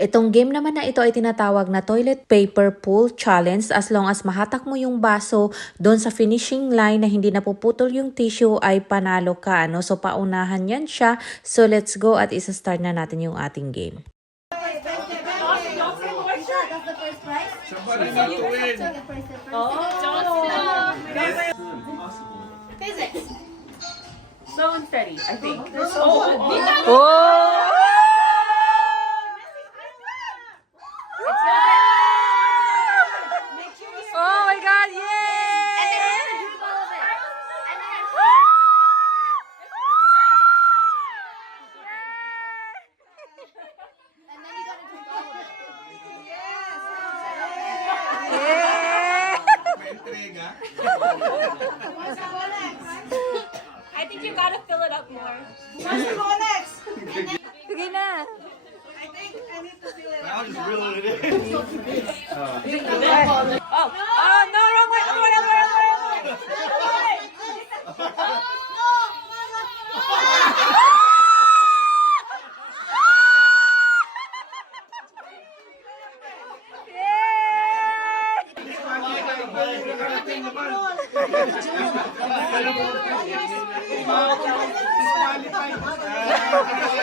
Itong game naman na ito ay tinatawag na Toilet Paper Pull Challenge. As long as mahatak mo yung baso doon sa finishing line na hindi napuputol yung tissue ay panalo ka. Ano? So paunahan yan siya. So let's go at isa-start na natin yung ating game. Somebody not to win. Physics. Slow and steady, I think. Oh my God! Yay! I think you gotta fill it up more. Sige na. I'll just reel it in. Oh, no, wrong way, wrong way, wrong way, wrong way.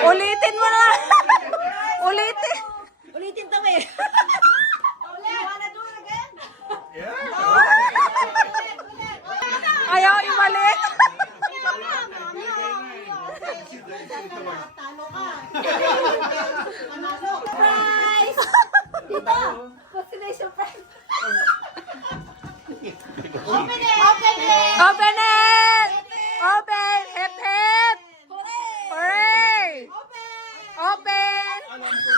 Ulitin mo na. Ulitin. Ulitin to eh. Ayaw ibalik. Surprise! Dito! Vaccination prize! Open it! Open it! Open it! Open! Hip hip! Hooray! Hooray! Open! Open!